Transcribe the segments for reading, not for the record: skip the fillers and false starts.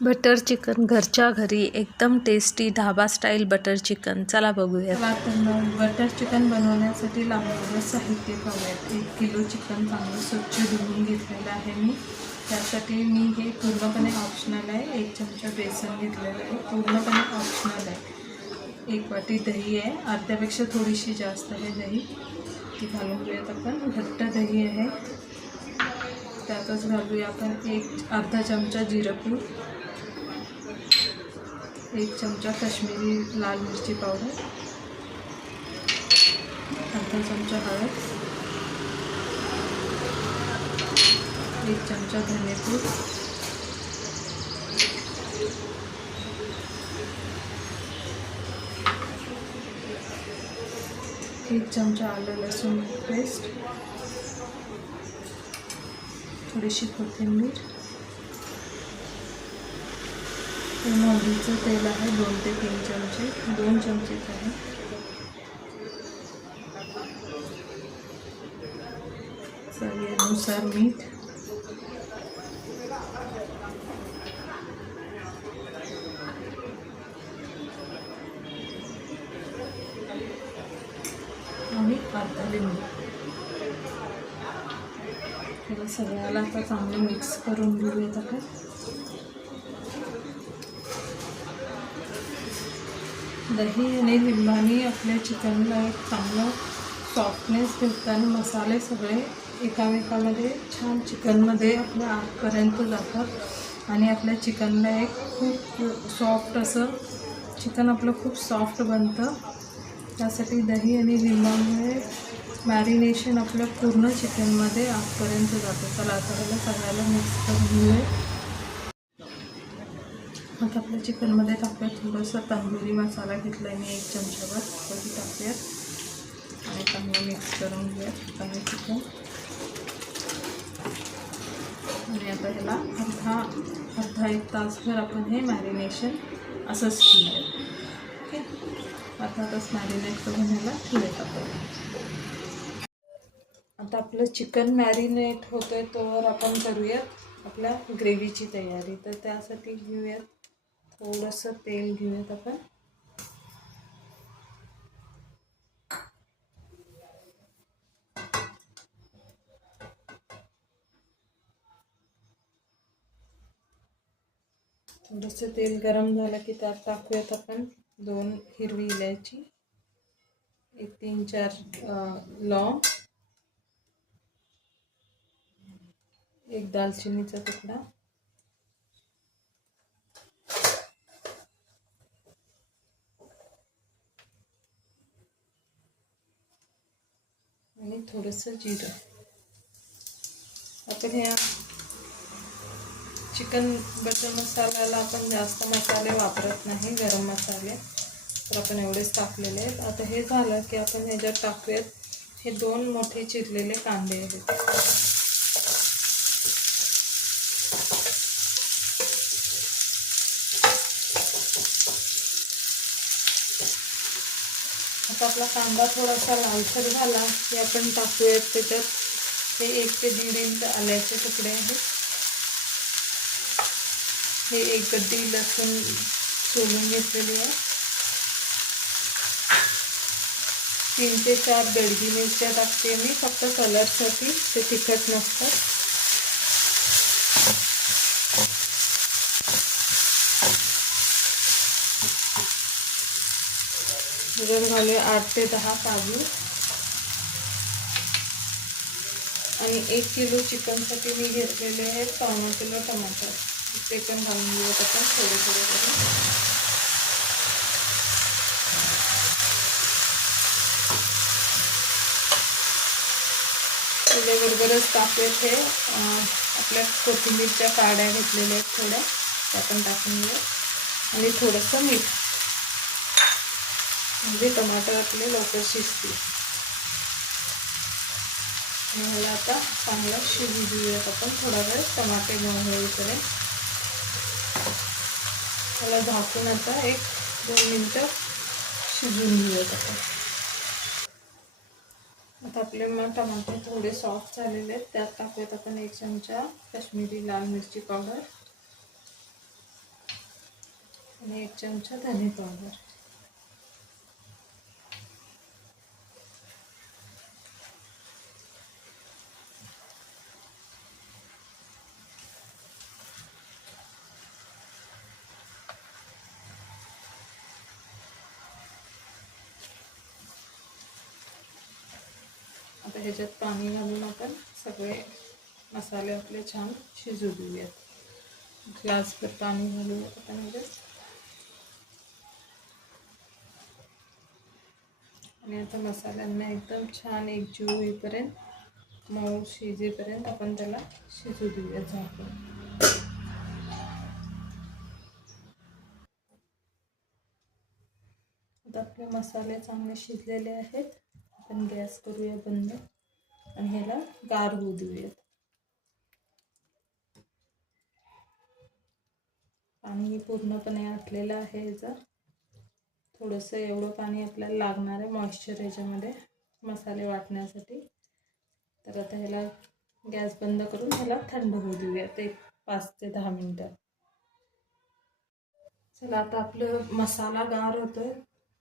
Butter chicken घरच्या घरी एकदम tasty dhaba style butter chicken. चला बघूया. चला तर मग बटर चिकन बनवण्यासाठी लागणारं साहित्य पाहूयात. 1 किलो चिकन चांगलं स्वच्छ धुवून घेतलेलं आहे मी. त्यासाठी मी हे पूर्णपणे ऑप्शनल आहे. 1 चमचा बेसन घेतलेलं आहे, पूर्णपणे ऑप्शनल आहे. 1 वाटी दही आहे, अर्ध्यापेक्षा थोडीशी जास्त आहे दही, ती घालून घेऊयात आपण. घट्ट दही आहे, त्यातच घालूया आपण अर्धा चमचा जिरपूड, 1 चमचा काश्मीरी लाल मिरची पावडर, अर्धा चमचा हळद, 1 चमचा धनेपूड, 1 चमचा आलं लसूण पेस्ट, थोडीशी कोथिंबीर, मोहरीचं तेल आहे 2 ते 3 चमचे, 2 चमचेच आहे. चवीनुसार मीठ, आणि अर्धा लिंबू. त्याला सगळ्याला आता चांगलं मिक्स करून घेऊयात आपण. दही आणि लिंबाने आपल्या चिकनला एक चांगलं सॉफ्टनेस देतात आणि मसाले सगळे एकामेकामध्ये छान चिकनमध्ये आपल्या आतपर्यंत जातात आणि आपल्या चिकनला एक खूप सॉफ्ट असं चिकन आपलं खूप सॉफ्ट बनतं. त्यासाठी दही आणि लिंबामुळे मॅरिनेशन आपल्या पूर्ण चिकनमध्ये आतपर्यंत जातं. चला आता ह्याला सगळ्याला मिक्स करून घेऊया. आता आपल्या चिकनमध्ये टाकूयात थोडंसं तंदुरी मसाला घेतला आहे मी 1 चमचाभर, तोही टाकूयात आणि चांगलं मिक्स करून घेऊयात आणि चिकन. आणि आता ह्याला अर्धा 1 तासभर आपण हे मॅरिनेशन असंच ठेवूयात. ओके, अर्धा तास मॅरिनेट करून ह्याला ठेवूयात आपण. आता आपलं चिकन मॅरिनेट होतं आहे तोवर आपण करूयात आपल्या ग्रेव्हीची तयारी. तर त्यासाठी घेऊयात थोडंसं तेल घेऊयात आपण. थोडंसं तेल गरम झालं की त्यात टाकूयात आपण 2 हिरवी इलायची, 3-4 लॉंग, 1 दालचिनीचा तुकडा, आणि थोडंसं जिरं. आपण ह्या चिकन बटर मसाल्याला आपण जास्त मसाले वापरत नाही, गरम मसाले, तर आपण एवढेच टाकलेले आहेत. आता हे झालं की आपण ह्याच्यात टाकूयात हे 2 मोठे चिरलेले कांदे आहेत. आता आपला कांदा थोडासा लालसर झाला की आपण टाकूयात त्याच्यात हे 1 ते 1.5 इंच आल्याचे तुकडे आहेत. हे 1 गड्डी लसूण सोलून घेतलेली आहे. 3 ते 4 बेडगी मिरच्या टाकते मी, फक्त कलरसाठी, ते तिखट नसतात. त्याच्यात घालूया 8 ते 10 काजू. आणि 1 किलो चिकनसाठी मी घेतलेले आहेत 1.25 किलो टमाटर, ते पण घालून घेऊयात आपण थोडे थोडे करून. त्याच्याबरोबरच टाकूयात हे आपल्या कोथिंबीरच्या काड्या घेतलेल्या आहेत थोड्या, त्या पण टाकून घेऊयात आणि थोडंसं मीठ, म्हणजे टमाटर आपले लवकर शिजतील. आणि ह्याला आता चांगलं शिजू देऊयात आपण थोडा वेळ, टमाटे मऊ होईपर्यंत. ह्याला झाकून आता 1-2 मिनटं शिजून घेऊयात आपण. आता आपले मग टमाटे थोडे सॉफ्ट झालेले आहेत. त्यात टाकूयात आपण 1 चमचा काश्मीरी लाल मिरची पावडर, आणि 1 चमचा धने पावडर. आता ह्याच्यात पाणी घालून आपण सगळे मसाले आपले छान शिजू देऊयात. ग्लासभर पाणी घालूयात आपण ह्याच्यात. आणि आता मसाल्यांना एकदम छान एकजीव होईपर्यंत, मऊ शिजेपर्यंत आपण त्याला शिजू देऊया झाकून. आता आपले मसाले चांगले शिजलेले आहेत. आपण गॅस करूया बंद आणि ह्याला गार होऊ देऊयात. पाणी पूर्णपणे आटलेलं आहे ह्याचं. थोडंसं एवढं पाणी आपल्याला लागणार आहे मॉइश्चर ह्याच्यामध्ये मसाले वाटण्यासाठी. तर आता ह्याला गॅस बंद करून ह्याला थंड होऊ देऊयात 5 ते 10 मिनिटं. चला आता आपलं मसाला गार होतोय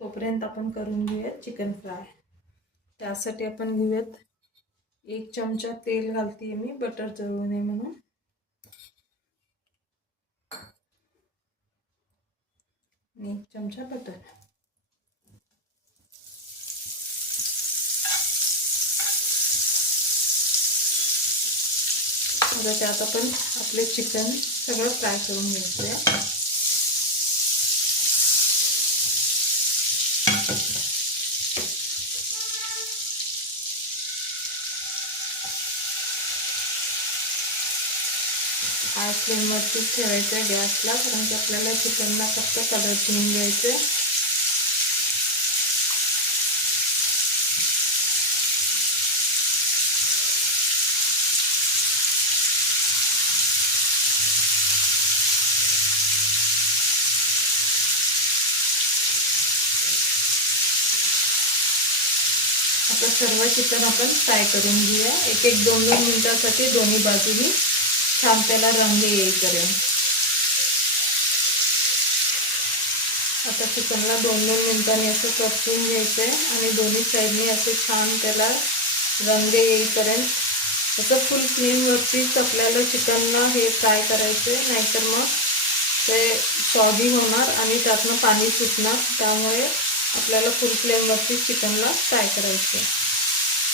तोपर्यंत आपण करून घेऊयात चिकन फ्राय. त्यासाठी आपण घेऊयात 1 चमचा तेल घालते मी, बटर जळू नये म्हणून. आणि 1 चमचा बटर. आता त्यात आपण आपले चिकन सगळं फ्राय करून घ्यायचं. हाय फ्लेमवरती ठेवायचं आहे गॅसला, कारण की आपल्याला चिकनला फक्त कलर देऊन घ्यायचे. आता सर्व चिकन आपण फ्राय करून घेऊया. 1-2 मिनिटासाठी दोन्ही बाजूनी छान त्याला रंग येईपर्यंत. आता चिकनला 2-2 मिनिटांनी असं परतून घ्यायचं आहे आणि दोन्ही साईडनी असे छान त्याला रंग येईपर्यंत. तसं फुल फ्लेमवरतीच आपल्याला चिकनला हे फ्राय करायचं आहे, नाहीतर मग ते सॉगी होणार आणि त्यातनं पाणी सुटणार. त्यामुळे आपल्याला फुल फ्लेमवरती चिकनला फ्राय करायचं आहे.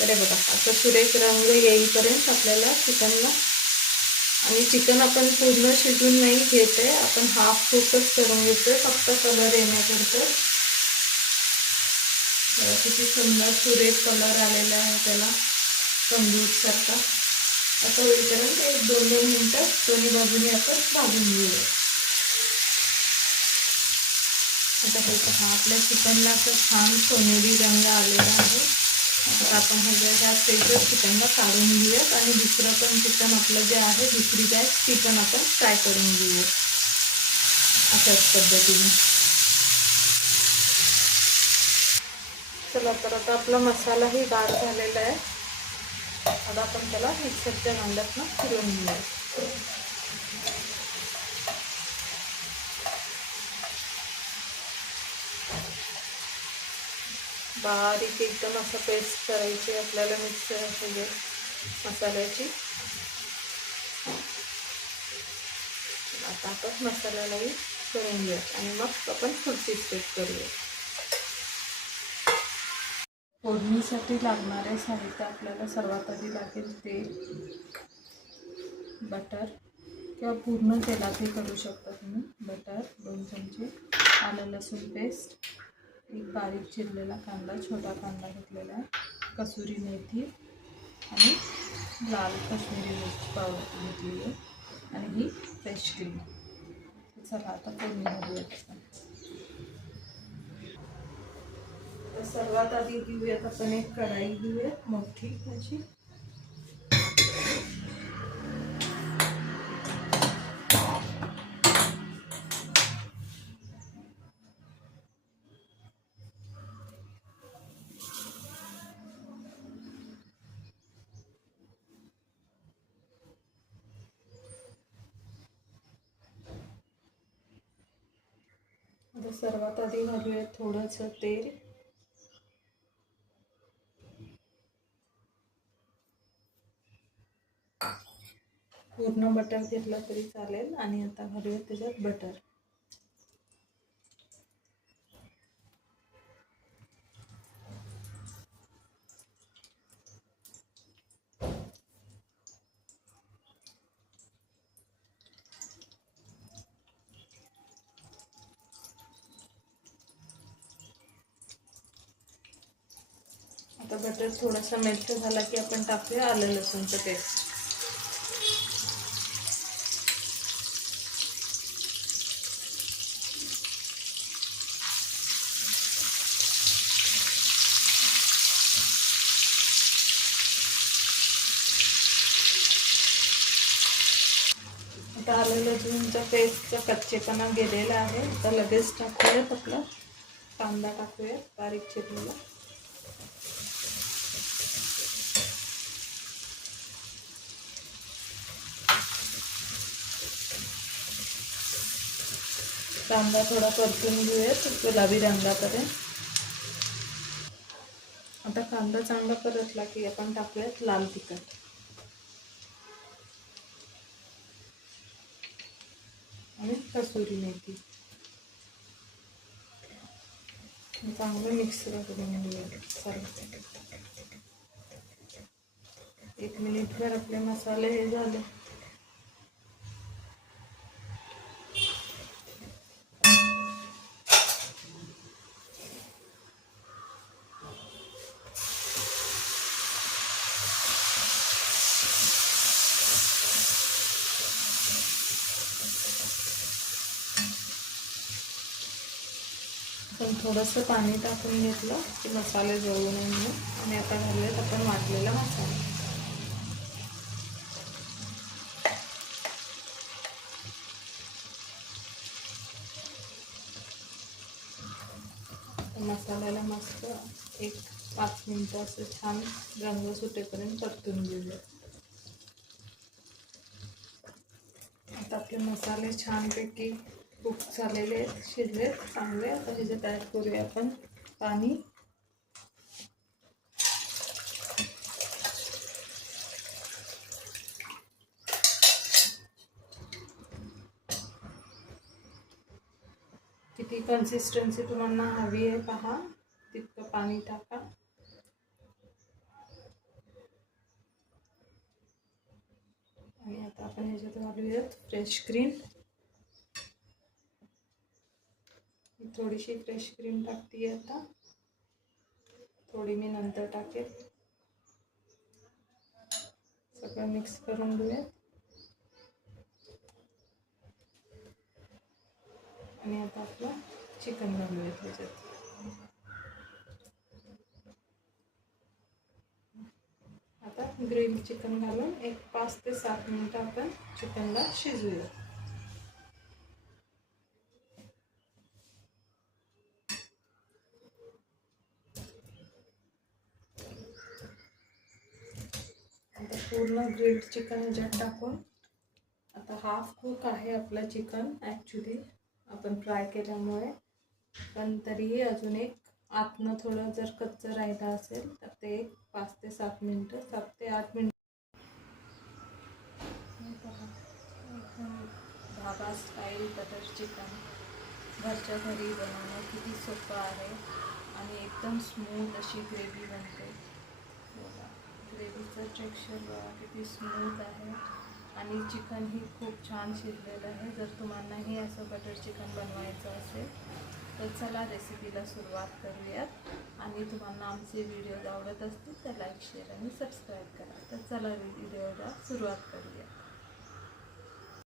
तर हे बघा असं सुरेख रंग येईपर्यंत आपल्याला चिकनला, आणि चिकन आपण पूर्ण शिजून नाही घेत आहे, आपण हाफ कुकच करून घेतो आहे फक्त कलर येण्याकरता. किती सुंदर सुरेख कलर आलेला आहे त्याला तंदूरसारखा. असं होईपर्यंत 1-2 मिनिटं दोन्ही बाजूनी आपण भाजून घेऊया. आता बघा आपल्या चिकनला असं छान सोनेरी रंग आलेला आहे. आता आपण ह्या स्टेजवर चिकनला काढून घेऊयात आणि दुसरं पण चिकन आपलं जे आहे दुसरी बॅच ती पण आपण फ्राय करून घेऊयात अशाच पद्धतीने. चला तर आता आपला मसालाही गार झालेला आहे. आता आपण त्याला मिक्सरच्या भांड्यातनं फिरवून घेऊया. बारीक एकदम असं पेस्ट करायची आपल्याला मिक्सर म्हणजे मसाल्याची. आता आपण मसाल्यालाही करून घेऊया आणि मग आपण पुढची स्टेप करूया. फोडणीसाठी लागणारे साहित्य आपल्याला सर्वात आधी लागेल तेल, बटर किंवा पूर्ण तेलातही करू शकता तुम्ही. बटर 2 चमचे, आलं लसूण पेस्ट, 1 बारीक चिरलेला कांदा, छोटा कांदा घेतलेला आहे, कसुरी मेथी आणि लाल काश्मीरी मिरची पावडर घेतली आहे आणि ही फ्रेश क्रीम. चला आता फोडणी घालूयात. तर सर्वात आधी घेऊयात आपण एक कढाई घेऊयात मोठी अशी. सर्वात आधी घालूया थोडंसं तेल. पूर्ण बटर घेतला तरी चालेल. आणि आता घालूया त्याच्यात बटर. आता बटर थोडासा मेल्ट झाला की आपण टाकूया आलं लसूणचं पेस्ट. आता आलं लसूणच्या पेस्टचा कच्चेपणा गेलेला आहे. आता लगेच टाकूयात आपला कांदा, टाकूयात बारीक चिरलेला. कांदा थोडा परतून घेऊयात गुलाबी रंगापर्यंत. आता कांदा चांगला परतला की आपण टाकूयात लाल तिखट आणि कसुरी मेथी. चांगलं मिक्स करून घेऊयात. 1 मिनिटभर आपले मसाले हे झाले. पण थोडंसं पाणी टाकून घेतलं की मसाले जळू नये म्हणून. आणि आता घालूयात आपण वाटलेला मसाला. मसाल्याला मस्त 1-5 मिनिटं असं छान रंग सुटेपर्यंत परतून घेऊया. आता आपले मसाले छानपैकी कुक झालेले आहेत, शिजलेत चांगले. आता ह्याच्यात ॲड करूया आपण पाणी. किती कन्सिस्टन्सी तुम्हाला हवी आहे पहा, तितकं पाणी टाका. आणि आता आपण ह्याच्यात घालूयात फ्रेश क्रीम. थोडीशी फ्रेश क्रीम टाकते आता. थोडी मी नंतर टाकेल. सगळं मिक्स करून घेऊयात. आणि आता आपलं चिकन घालूयात ह्याच्यात. आता ग्रिल चिकन घालून 5 ते 7 मिनिटं आपण चिकनला शिजवूया. आता पूर्ण ग्रिल्ड चिकन ह्याच्यात टाकून, आता हाफ कुक आहे आपलं चिकन. ॲक्च्युली आपण फ्राय केल्यामुळे, पण तरीही अजून आतनं थोडं जर कच्चं राहिलं असेल तर ते 5 ते 7 मिनिटं, 7 ते 8 minute. Dhaba style butter chicken घरच्या घरी बनवणं किती सोपं आहे. आणि एकदम स्मूथ अशी ग्रेव्ही बनते. ग्रेव्हीचं टेक्स्चर बघा किती स्मूथ आहे. आणि चिकनही खूप छान शिजलेलं आहे. जर तुम्हालाही असं बटर चिकन बनवायचं असेल तर चला रेसिपीला सुरुवात करूयात. आणि तुम्हाला आमचे व्हिडिओज आवडत असतील तर लाईक, शेअर आणि सबस्क्राईब करा. तर चला व्हिडिओला सुरुवात करूया.